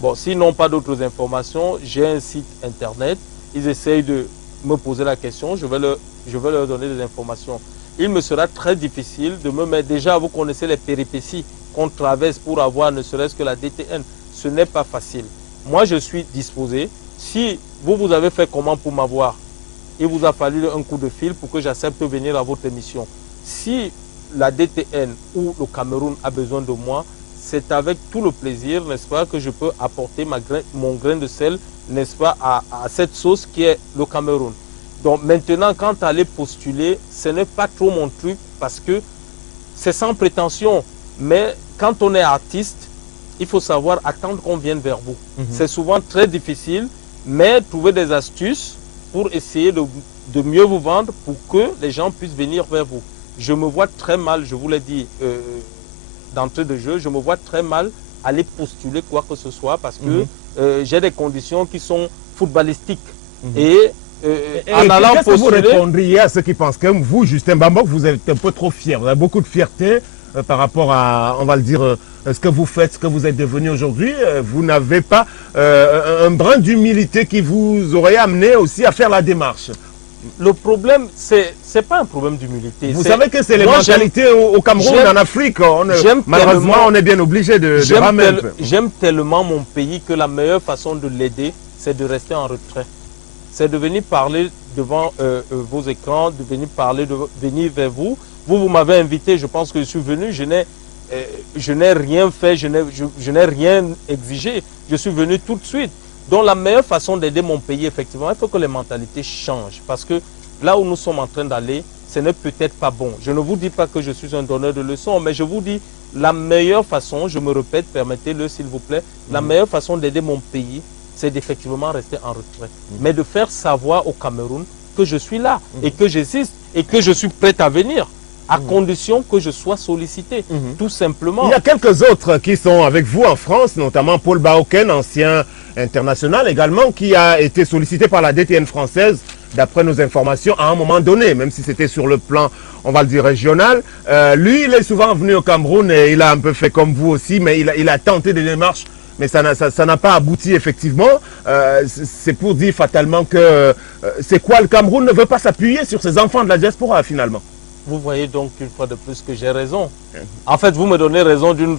Bon, s'ils n'ont pas d'autres informations, j'ai un site internet. Ils essayent de me poser la question, je vais leur donner des informations. Il me sera très difficile de me mettre... Déjà, vous connaissez les péripéties qu'on traverse pour avoir ne serait-ce que la DTN. Ce n'est pas facile. Moi, je suis disposé. Si vous avez fait comment pour m'avoir, il vous a fallu un coup de fil pour que j'accepte de venir à votre émission. Si la DTN ou le Cameroun a besoin de moi, c'est avec tout le plaisir, n'est-ce pas, que je peux apporter mon grain de sel, n'est-ce pas, à cette sauce qui est le Cameroun. Donc maintenant, quand aller postuler, ce n'est pas trop mon truc parce que c'est sans prétention. Mais quand on est artiste, il faut savoir attendre qu'on vienne vers vous. C'est souvent très difficile, mais trouver des astuces pour essayer de mieux vous vendre pour que les gens puissent venir vers vous. Je me vois très mal, je vous l'ai dit d'entrée de jeu, je me vois très mal aller postuler quoi que ce soit parce que j'ai des conditions qui sont footballistiques. Et en allant qu'est-ce que vous postuler... répondriez à ceux qui pensent que vous, Justin Bambok, vous êtes un peu trop fier, vous avez beaucoup de fierté par rapport à, on va le dire, ce que vous faites, ce que vous êtes devenu aujourd'hui. Vous n'avez pas un brin d'humilité qui vous aurait amené aussi à faire la démarche. Le problème, c'est pas un problème d'humilité. Vous savez que c'est les mentalités au Cameroun, en Afrique. Malheureusement, on est bien obligé de ramer un peu. J'aime tellement mon pays que la meilleure façon de l'aider, c'est de rester en retrait. C'est de venir parler devant vos écrans, de venir vers vous. Vous m'avez invité, je pense que je suis venu, je n'ai rien fait, je n'ai rien exigé. Je suis venu tout de suite. Donc la meilleure façon d'aider mon pays, effectivement, il faut que les mentalités changent. Parce que là où nous sommes en train d'aller, ce n'est peut-être pas bon. Je ne vous dis pas que je suis un donneur de leçons, mais je vous dis la meilleure façon, je me répète, permettez-le s'il vous plaît, la meilleure façon d'aider mon pays, c'est d'effectivement rester en retrait. Mais de faire savoir au Cameroun que je suis là et que j'existe et que je suis prêt à venir. À condition que je sois sollicité, tout simplement. Il y a quelques autres qui sont avec vous en France, notamment Paul Baoken, ancien international également, qui a été sollicité par la DTN française, d'après nos informations, à un moment donné, même si c'était sur le plan, on va le dire, régional. Lui, il est souvent venu au Cameroun et il a un peu fait comme vous aussi, mais il a tenté des démarches, mais ça n'a pas abouti effectivement. C'est pour dire fatalement que c'est quoi, le Cameroun ne veut pas s'appuyer sur ses enfants de la diaspora finalement. Vous voyez donc une fois de plus que j'ai raison. En fait, vous me donnez raison d'une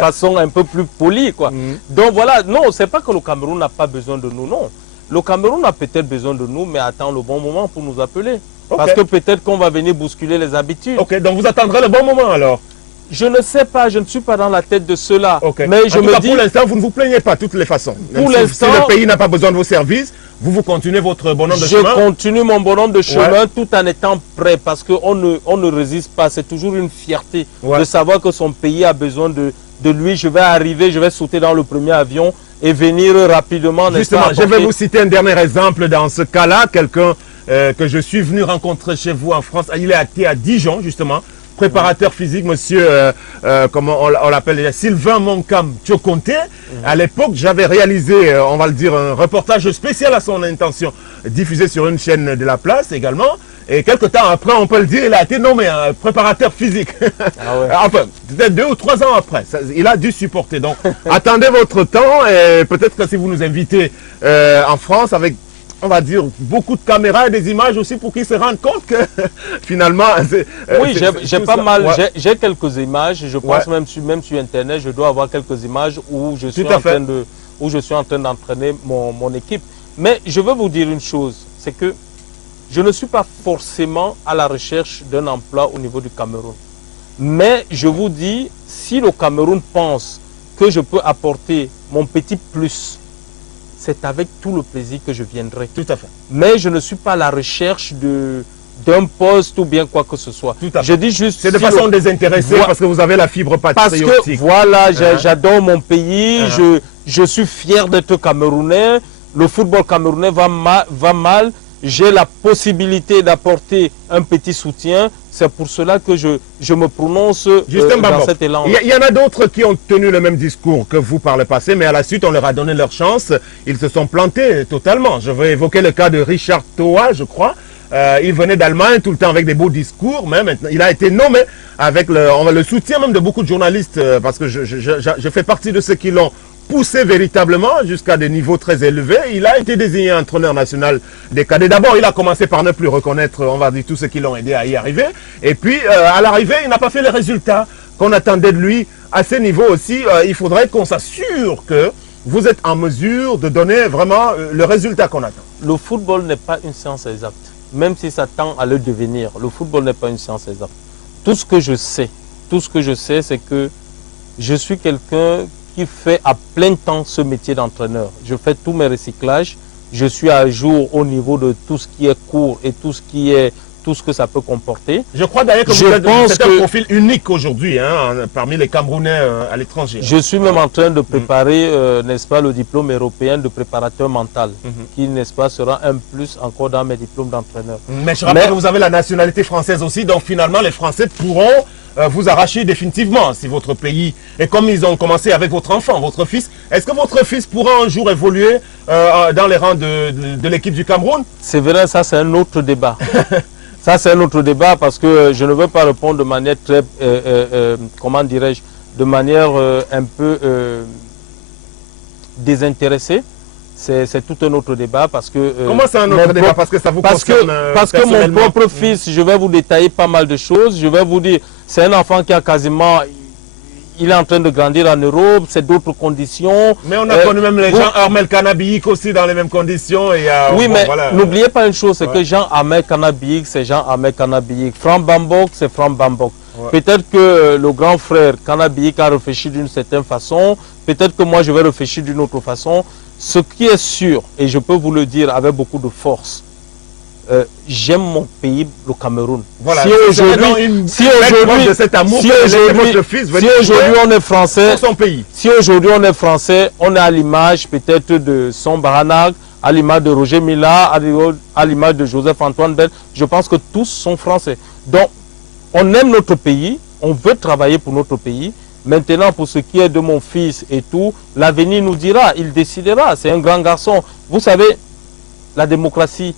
façon un peu plus polie, quoi. Donc voilà, non, c'est pas que le Cameroun n'a pas besoin de nous, non. Le Cameroun a peut-être besoin de nous, mais attend le bon moment pour nous appeler. Parce que peut-être qu'on va venir bousculer les habitudes. Ok, donc vous attendrez le bon moment alors. Je ne sais pas, je ne suis pas dans la tête de cela. Mais je me dis... Pour l'instant, vous ne vous plaignez pas de toutes les façons. Pour l'instant, si le pays n'a pas besoin de vos services, vous continuez votre bonhomme de chemin. Je continue mon bonhomme de chemin tout en étant prêt parce qu'on ne résiste pas. C'est toujours une fierté de savoir que son pays a besoin de lui. Je vais arriver, je vais sauter dans le premier avion et venir rapidement. Justement, je vais vous citer un dernier exemple dans ce cas-là. Quelqu'un que je suis venu rencontrer chez vous en France. Il a été à Dijon, justement. Préparateur physique, monsieur, comment on l'appelle, Sylvain Moncam Tchokonté. À l'époque, j'avais réalisé, on va le dire, un reportage spécial à son intention, diffusé sur une chaîne de la place également. Et quelques temps après, on peut le dire, il a été nommé un préparateur physique. Enfin, peut-être 2 ou 3 ans après. Il a dû supporter. Donc, attendez votre temps et peut-être que si vous nous invitez en France avec, on va dire, beaucoup de caméras et des images aussi pour qu'ils se rendent compte que finalement... oui, j'ai pas mal, j'ai quelques images, je pense même sur Internet, je dois avoir quelques images où je suis en train d'entraîner mon équipe. Mais je veux vous dire une chose, c'est que je ne suis pas forcément à la recherche d'un emploi au niveau du Cameroun. Mais je vous dis, si le Cameroun pense que je peux apporter mon petit plus, c'est avec tout le plaisir que je viendrai. Tout à fait. Mais je ne suis pas à la recherche d'un poste ou bien quoi que ce soit. Tout à fait. Je dis juste... C'est de façon désintéressée parce que vous avez la fibre patriotique. Parce que, voilà, j'adore mon pays, je suis fier d'être Camerounais, le football camerounais va mal, j'ai la possibilité d'apporter un petit soutien. C'est pour cela que je me prononce dans cet élan. Il y en a d'autres qui ont tenu le même discours que vous par le passé, mais à la suite, on leur a donné leur chance. Ils se sont plantés totalement. Je vais évoquer le cas de Richard Toa, je crois. Il venait d'Allemagne tout le temps avec des beaux discours, mais maintenant, il a été nommé avec le soutien même de beaucoup de journalistes, parce que je fais partie de ceux qui l'ont poussé véritablement jusqu'à des niveaux très élevés. Il a été désigné entraîneur national des cadets. D'abord, il a commencé par ne plus reconnaître, on va dire, tous ceux qui l'ont aidé à y arriver. Et puis, à l'arrivée, il n'a pas fait les résultats qu'on attendait de lui. À ce niveau aussi, il faudrait qu'on s'assure que vous êtes en mesure de donner vraiment le résultat qu'on attend. Le football n'est pas une science exacte, même si ça tend à le devenir. Le football n'est pas une science exacte. Tout ce que je sais, c'est que je suis quelqu'un qui fait à plein temps ce métier d'entraîneur. Je fais tous mes recyclages, je suis à jour au niveau de tout ce qui est cours et tout ce que ça peut comporter. Je crois d'ailleurs que vous êtes un profil unique aujourd'hui, hein, parmi les Camerounais à l'étranger. Je suis même en train de préparer, n'est-ce pas, le diplôme européen de préparateur mental, qui, n'est-ce pas, sera un plus encore dans mes diplômes d'entraîneur. Mais je rappelle que vous avez la nationalité française aussi, donc finalement les Français pourront vous arracher définitivement si votre pays, et comme ils ont commencé avec votre enfant, votre fils, est-ce que votre fils pourra un jour évoluer dans les rangs de l'équipe du Cameroun? C'est vrai, ça c'est un autre débat. Ça, c'est un autre débat parce que je ne veux pas répondre de manière très, comment dirais-je, de manière un peu désintéressée. C'est tout un autre débat parce que... Comment c'est un autre débat? Parce que ça vous concerne parce que mon propre fils, je vais vous détailler pas mal de choses. Je vais vous dire, c'est un enfant qui a quasiment... Il est en train de grandir en Europe, c'est d'autres conditions. Mais on a connu même les gens Armel Kanabik aussi dans les mêmes conditions. Et, oui, bon, mais voilà. N'oubliez pas une chose, c'est que Jean Armel Kanabik, c'est Jean Armel Kanabik. Franck Bambok, c'est Franck Bambok. Peut-être que le grand frère Kanabik a réfléchi d'une certaine façon. Peut-être que moi, je vais réfléchir d'une autre façon. Ce qui est sûr, et je peux vous le dire avec beaucoup de force, j'aime mon pays, le Cameroun. Voilà, si aujourd'hui on est français, son pays. Si aujourd'hui on est français, on est à l'image peut-être de Son Baranag, à l'image de Roger Mila, à l'image de Joseph-Antoine Bell. Je pense que tous sont français. Donc, on aime notre pays, on veut travailler pour notre pays. Maintenant, pour ce qui est de mon fils et tout, l'avenir nous dira, il décidera. C'est un grand garçon. Vous savez, la démocratie,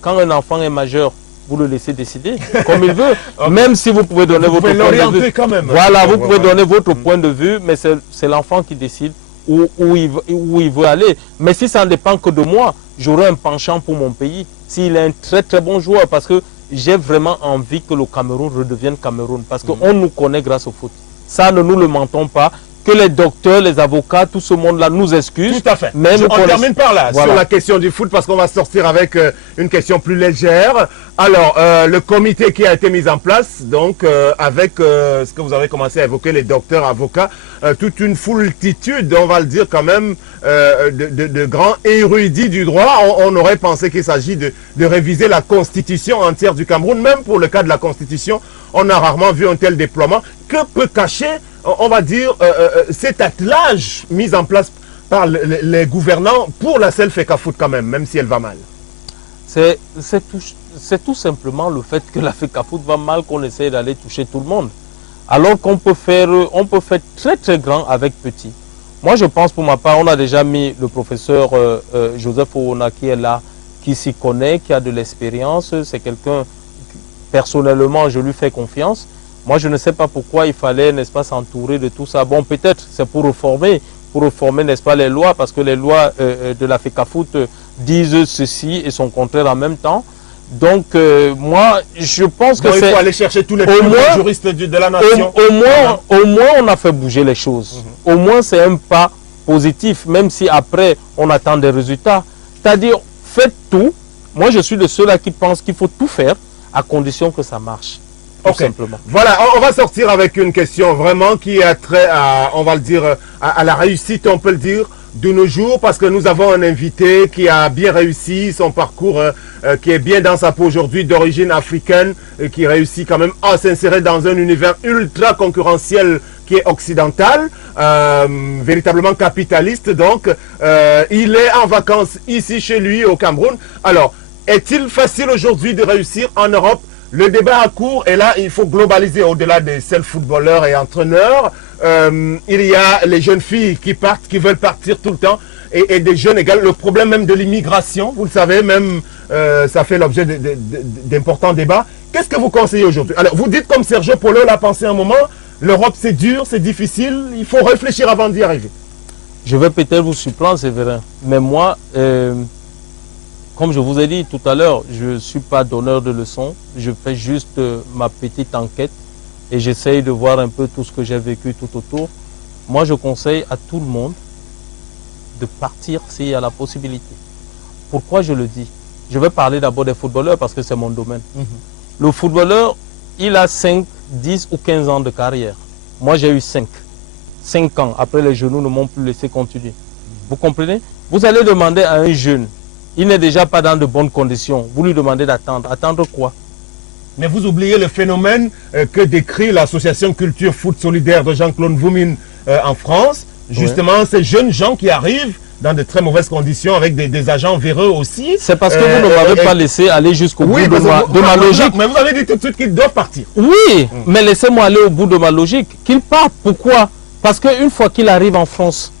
quand un enfant est majeur, vous le laissez décider comme il veut. Okay. Même si vous pouvez donner votre point de vue. Quand même. Voilà, vous pouvez donner votre point de vue, mais c'est l'enfant qui décide où il veut aller. Mais si ça ne dépend que de moi, j'aurai un penchant pour mon pays. S'il est un très très bon joueur, parce que j'ai vraiment envie que le Cameroun redevienne Cameroun. Parce qu'on nous connaît grâce au foot. Ça, ne nous le mentons pas. Que les docteurs, les avocats, tout ce monde-là nous excuse. Tout à fait. Mais on termine par là, voilà, sur la question du foot, parce qu'on va sortir avec une question plus légère. Alors, le comité qui a été mis en place, donc, avec ce que vous avez commencé à évoquer, les docteurs, avocats, toute une foultitude, on va le dire quand même, de grands érudits du droit. On aurait pensé qu'il s'agit de réviser la constitution entière du Cameroun. Même pour le cas de la constitution, on a rarement vu un tel déploiement. Que peut cacher, on va dire, cet attelage mis en place par les gouvernants pour la seule FECAFOOT quand même si elle va mal? C'est tout simplement le fait que la FECAFOOT va mal qu'on essaie d'aller toucher tout le monde. Alors qu'on peut faire très très grand avec petit. Moi je pense pour ma part, on a déjà mis le professeur Joseph Oona qui est là, qui s'y connaît, qui a de l'expérience. C'est quelqu'un, personnellement, je lui fais confiance. Moi, je ne sais pas pourquoi il fallait, n'est-ce pas, s'entourer de tout ça. Bon, peut-être c'est pour reformer, n'est-ce pas, les lois, parce que les lois de la FECAFOOT disent ceci et son contraire en même temps. Donc, moi, je pense que c'est... Il faut aller chercher tous les juristes de la nation. Au moins, on a fait bouger les choses. Au moins, c'est un pas positif, même si après, on attend des résultats. C'est-à-dire, faites tout. Moi, je suis le seul à qui pense qu'il faut tout faire, à condition que ça marche. Okay. Simplement. Voilà, on va sortir avec une question vraiment qui a trait à, on va le dire, à la réussite, on peut le dire, de nos jours, parce que nous avons un invité qui a bien réussi son parcours, qui est bien dans sa peau aujourd'hui, d'origine africaine, qui réussit quand même à s'insérer dans un univers ultra concurrentiel qui est occidental, véritablement capitaliste. Donc, il est en vacances ici chez lui au Cameroun. Alors, est-il facile aujourd'hui de réussir en Europe? Le débat a cours et là, il faut globaliser au-delà des seuls footballeurs et entraîneurs. Il y a les jeunes filles qui partent, qui veulent partir tout le temps et des jeunes également. Le problème même de l'immigration, vous le savez, même ça fait l'objet d'importants débats. Qu'est-ce que vous conseillez aujourd'hui? Alors, vous dites comme Sergio Polo l'a pensé un moment, l'Europe c'est dur, c'est difficile, il faut réfléchir avant d'y arriver. Je vais peut-être vous surprendre, c'est vrai. Mais moi, comme je vous ai dit tout à l'heure, je ne suis pas donneur de leçons. Je fais juste ma petite enquête et j'essaye de voir un peu tout ce que j'ai vécu tout autour. Moi, je conseille à tout le monde de partir s'il y a la possibilité. Pourquoi je le dis? Je vais parler d'abord des footballeurs parce que c'est mon domaine. Le footballeur, il a 5, 10 ou 15 ans de carrière. Moi, j'ai eu 5. 5 ans. Après, les genoux ne m'ont plus laissé continuer. Vous comprenez? Vous allez demander à un jeune, il n'est déjà pas dans de bonnes conditions. Vous lui demandez d'attendre. Attendre quoi? Mais vous oubliez le phénomène que décrit l'association Culture Foot Solidaire de Jean-Claude Voumine en France. Justement, ces jeunes gens qui arrivent dans de très mauvaises conditions avec des agents véreux aussi. C'est parce que vous ne m'avez pas laissé aller jusqu'au bout de ma logique. Mais vous avez dit tout de suite qu'ils doivent partir. Oui, mais laissez-moi aller au bout de ma logique. Qu'ils partent. Pourquoi? Parce qu'une fois qu'il arrive en France,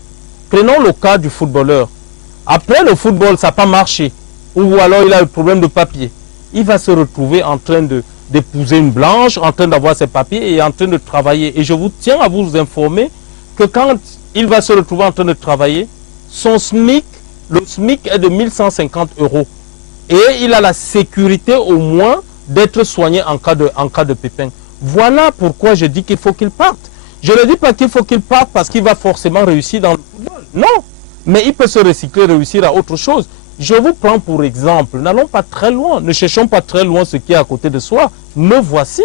prenons le cas du footballeur. Après le football, ça n'a pas marché. Ou alors il a un problème de papier. Il va se retrouver en train d'épouser une blanche, en train d'avoir ses papiers et en train de travailler. Et je vous tiens à vous informer que quand il va se retrouver en train de travailler, son SMIC, le SMIC est de 1150 €. Et il a la sécurité au moins d'être soigné en cas de pépin. Voilà pourquoi je dis qu'il faut qu'il parte. Je ne dis pas qu'il faut qu'il parte parce qu'il va forcément réussir dans le football. Non, mais il peut se recycler, réussir à autre chose. Je vous prends pour exemple, n'allons pas très loin, ne cherchons pas très loin ce qui est à côté de soi. Me voici.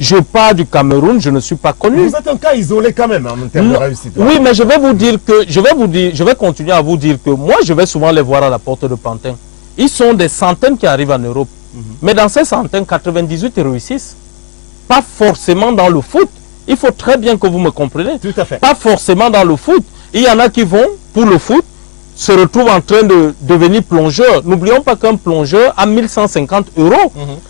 Je pars du Cameroun, je ne suis pas connu. Vous êtes un cas isolé quand même en termes de réussite. Oui, mais je vais continuer à vous dire que moi, je vais souvent les voir à la porte de Pantin. Ils sont des centaines qui arrivent en Europe. Mais dans ces centaines, 98 réussissent. Pas forcément dans le foot. Il faut très bien que vous me compreniez. Tout à fait. Pas forcément dans le foot. Il y en a qui vont pour le foot, se retrouvent en train de devenir plongeur. N'oublions pas qu'un plongeur a 1150 €.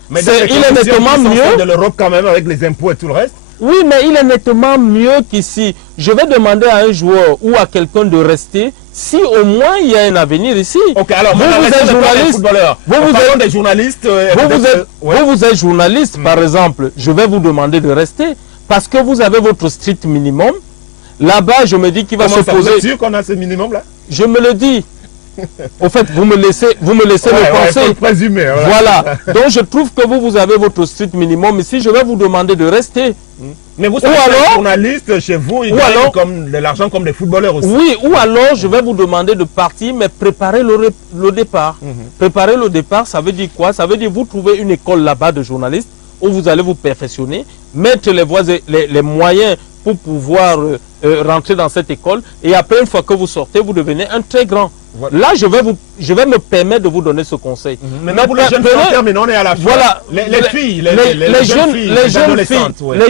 Mais il est nettement mieux de l'Europe quand même avec les impôts et tout le reste. Oui, mais il est nettement mieux qu'ici. Je vais demander à un joueur ou à quelqu'un de rester si au moins il y a un avenir ici. Ok, alors vous êtes journaliste. Des journalistes. Vous êtes journaliste, par exemple. Je vais vous demander de rester parce que vous avez votre strict minimum. Là-bas, je me dis qu'il va se poser. Vous êtes sûr qu'on a ce minimum-là? Je me le dis. Au fait, vous me laissez le penser. Présumer, voilà. Donc, je trouve que vous avez votre strict minimum. Ici, je vais vous demander de rester. Mais vous savez, les journalistes chez vous, ils gagnent comme de l'argent comme les footballeurs aussi. Oui, ou alors, je vais vous demander de partir, mais préparer le départ. Préparer le départ, ça veut dire quoi? Ça veut dire vous trouvez une école là-bas de journalistes où vous allez vous perfectionner, mettre les moyens pour pouvoir rentrer dans cette école. Et après, une fois que vous sortez, vous devenez un très grand. Voilà. Là, je vais me permettre de vous donner ce conseil. Maintenant, pour les jeunes filles, terminons, on est à la fin. Voilà. Les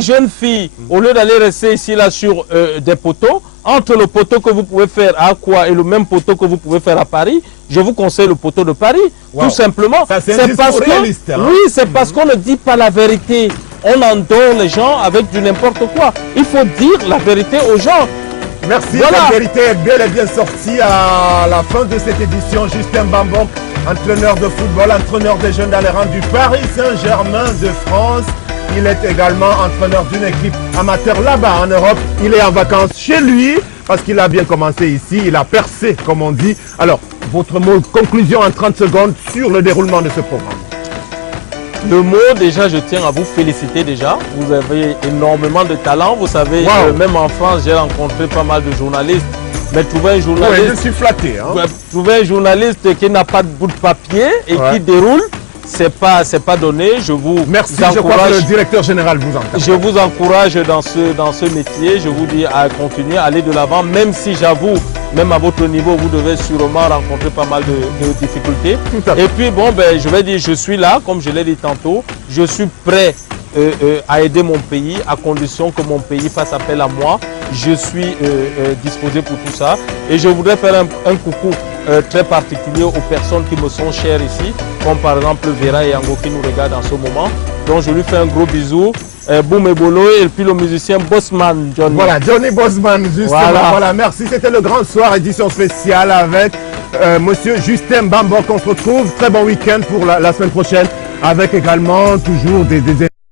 jeunes filles, au lieu d'aller rester ici, là, sur des poteaux, entre le poteau que vous pouvez faire à Aqua et le même poteau que vous pouvez faire à Paris, je vous conseille le poteau de Paris. Tout simplement. C'est parce que, oui, c'est parce qu'on ne dit pas la vérité. On endort les gens avec du n'importe quoi. Il faut dire la vérité aux gens. Merci, la vérité est bel et bien sortie à la fin de cette édition. Justin Bambok, entraîneur de football, entraîneur des jeunes dans les rangs du Paris Saint-Germain de France. Il est également entraîneur d'une équipe amateur là-bas en Europe. Il est en vacances chez lui parce qu'il a bien commencé ici. Il a percé, comme on dit. Alors, votre mot de conclusion en 30 secondes sur le déroulement de ce programme. Le mot, déjà, je tiens à vous féliciter déjà. Vous avez énormément de talent. Vous savez, même en France, j'ai rencontré pas mal de journalistes. Mais trouver un journaliste... Oui, je suis flatté. Trouver un journaliste qui n'a pas de bout de papier et qui déroule, c'est pas donné. Je vous encourage, je crois que le directeur général vous encourage. Je vous encourage dans ce métier. Je vous dis à continuer, à aller de l'avant, même si j'avoue, même à votre niveau, vous devez sûrement rencontrer pas mal de difficultés. Et puis, bon, ben, je vais dire, je suis là, comme je l'ai dit tantôt. Je suis prêt à aider mon pays, à condition que mon pays fasse appel à moi. Je suis disposé pour tout ça. Et je voudrais faire un coucou très particulier aux personnes qui me sont chères ici, comme par exemple Vera et Yango qui nous regardent en ce moment. Donc je lui fais un gros bisou. Boum et Bolo et puis le musicien Bossman Johnny. Voilà, Johnny Bossman, justement. Voilà, merci. C'était le grand soir, édition spéciale avec monsieur Justin Bambok. On se retrouve. Très bon week-end pour la semaine prochaine avec également toujours des